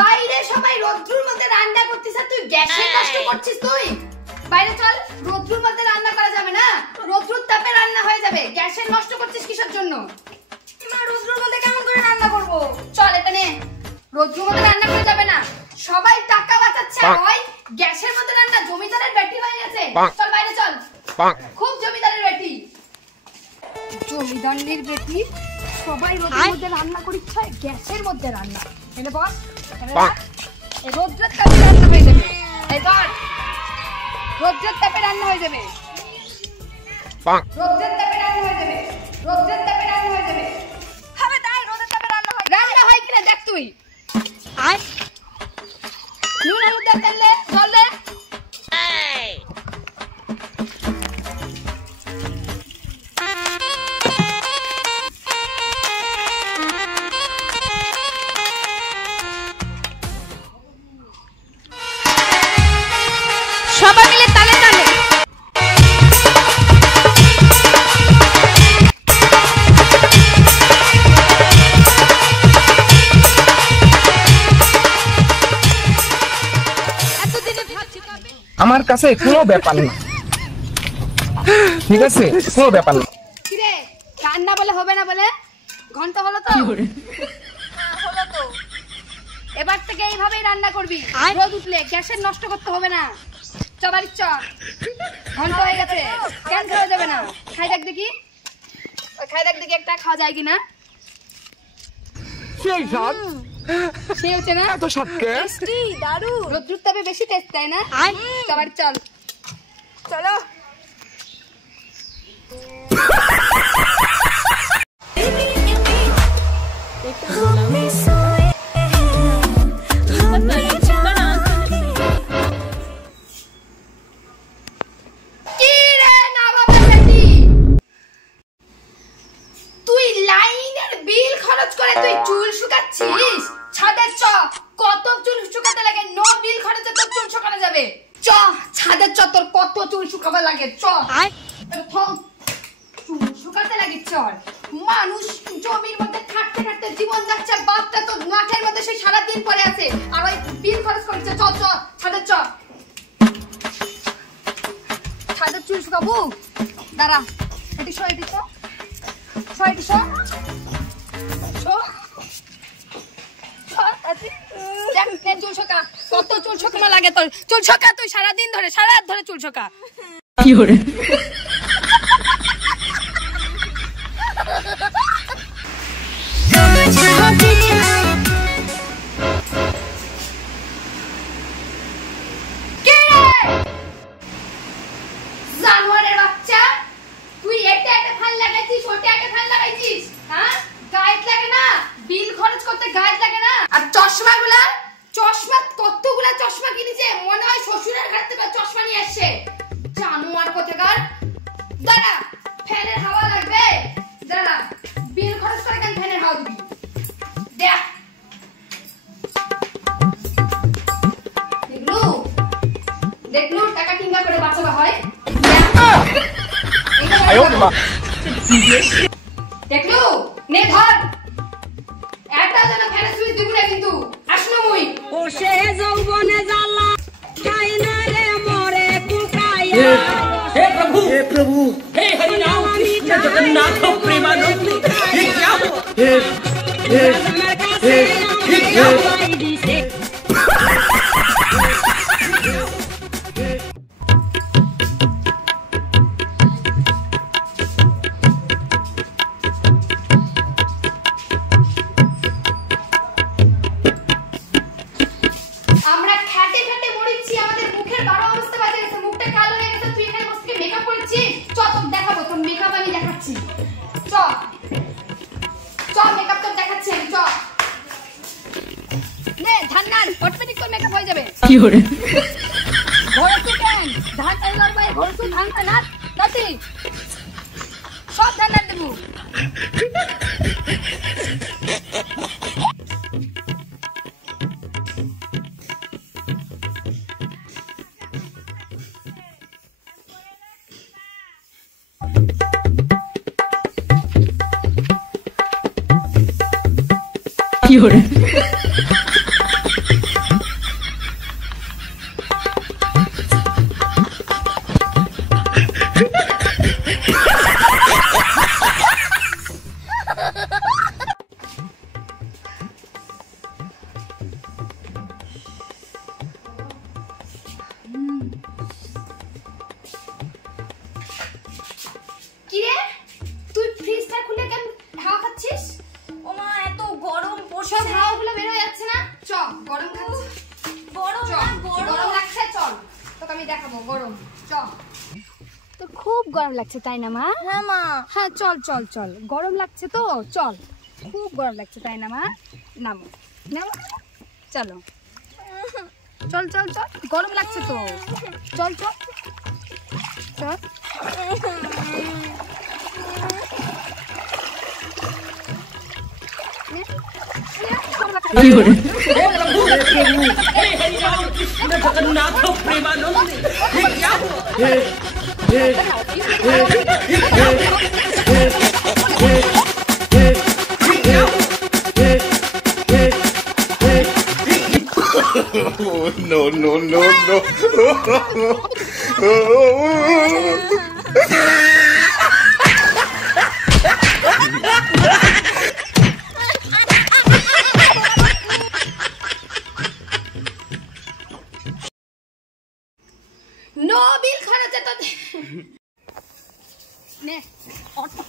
বাইরে সবাই রোদ্রুর মধ্যে রান্না করছিস আর তুই গ্যাসে কষ্ট করছিস তুই। বাইরে চল, রোদ্রুর মধ্যে রান্না করা যাবে না, রোদ্রুর তাপে রান্না হয়ে যাবে। গ্যাসে নষ্ট করছিস কিসের জন্য? মা রোদ্রুর মধ্যে কেমন করে রান্না করব? চল এখানে, রোদ্রুর মধ্যে রান্না করা যাবে না। সবাই টাকা বাঁচাচ্ছে আর ওই গ্যাসের মধ্যে রান্না। জমিদারের বেটি হয়ে গেছে। চল বাইরে চল, খুব জমিদারের বেটি। জমিদারের বেটি সবাই রোদ্রের মধ্যে রান্না করছে, গ্যাসের মধ্যে রান্না। এনে বস, এই রোদ্রের তাপে রান্না হয়ে যাবে। এই ধর, রোদ্রের তাপে রান্না হয়ে যাবে, রোদ্রের তাপে রান্না হয়ে যাবে, রোদ্রের তাপে রান্না হয়ে যাবে। হবে তাই, রোদ্রের তাপে রান্না হয়। রান্না হয় কিনা দেখ তুই। আয় নুন হলুদ দে, তেল দে, জল দে। সবাই মিলে তালে তালে। আমার কাছে কোনো ব্যাপার না, ঠিক আছে? কোনো ব্যাপার না। কিরে রান্না বলে হবে না বলে ঘন্টা হলো তো? হলো তো। এবার থেকে এইভাবেই রান্না করবি। রোদ উঠলে গ্যাসের নষ্ট করতে হবে না। চ বাড়ি চ, ঘন্টা হয়ে গেছে, কেন খাওয়া যাবে না? খাই দেখ দেখি, খাই দেখ দেখি একটা খাওয়া যায় কিনা। সেই স্বাদ, সেই হচ্ছে না? এত স্বাদ কে? টেস্টি, দারুণ। রোদ্রুর তাপে বেশি টেস্ট তাই না? চ বাড়ি চল, চলো। তুই লাইনের বিল খরচ করে তুই চুল শুকাচ্ছিস? ছাদের চ, কত চুল শুকাতে লাগে, নো বিল খরচে তোর চুল শুকানো যাবে। চ ছাদের চ, তোর কত চুল শুকাবার লাগে। চ চুল শুকাতে লাগে। চল, মানুষ জমির মধ্যে খাটতে খাটতে জীবন যাচ্ছে, বাচ্চা তো মাঠের মধ্যে সেই সারাদিন পরে আছে আর ওই বিল খরচ করছে। চ চ ছাদের চ, ছাদের চুল শুকাবো। দাঁড়া, এটি শো, এটি শো, এটি শো, চুল শোকা। কত চুল শোকানো লাগে তোর? চুল শোকা তুই সারাদিন ধরে, সারা রাত ধরে চুল শোকা। কি করে জানোয়ারের বাচ্চা, তুই এটা একটা ফান লাগাইছিস, ওটা একটা ফান লাগাইছিস। হ্যাঁ, গায়েত লাগে না? বিল খরচ করতে গায়েত লাগে না? আর চশমাগুলা, চশমা কতগুলা চশমা কিনেছে, মনে হয় শ্বশুরের ঘর থেকে চশমা নিয়ে আসছে। জানোয়ার কোথাকার। দাঁড়া, ফ্যানের হাওয়া লাগবে। দাঁড়া, বিল খরচ করে কেন ফ্যানের হাওয়া দিবি? দেখ, দেখলু দেখলু টাকা কিংবা করে বাঁচাবা হয়। দেখলু নে ধর, একটা যেন ফ্যানের সুইচ দিব না কিন্তু। আসলো মুই ও সে যৌবনে জ্বালা খাই না রে মরে কুকায়া। हे प्रभु, हे हरि राम कृष्ण जगन्नाथ प्रेमानंद, ये क्या हो? ये क्या हो? আমরা খেটে খেটে মরিচ্ছি, আমাদের মুখের বড় অবস্থা বাজে গেছে, মুখটা কালো হয়ে গেছে। তুই এখানে বসে মেকআপ করেছিস? চ তোর দেখাবো, তোর মেকআপ আমি দেখাচ্ছি। চ চ, মেকআপ তোর দেখাচ্ছি আমি। চ নে ধান্নান, অটোমেটিক তোর মেকআপ হয়ে যাবে। কি করে ঘরে তুই কেন ধান চাইলার ভাই, ঘরে তুই ধান না নাতি সব ধান্নান দেবো। কি হরে খাচ্ছিস? ও মা এত গরম পড়ছে, সব হাওয়াগুলো বের হয়ে যাচ্ছে না। চল গরম খাচ্ছিস, গরম চল না গরম গরম লাগছে, চল তোকে আমি দেখাবো গরম। চল, তো খুব গরম লাগছে তাই না মা? হ্যাঁ মা। হ্যাঁ চল চল চল, গরম লাগছে তো, চল খুব গরম লাগছে তাই না মা? নামো নামো, চলো চল চল চল, গরম লাগছে তো, চল চল চল। हे हरि राम कृष्ण जगन्नाथ प्रेमानंद ये क्या हुआ? No, no, no, no. No bill খরচ তো নে অটো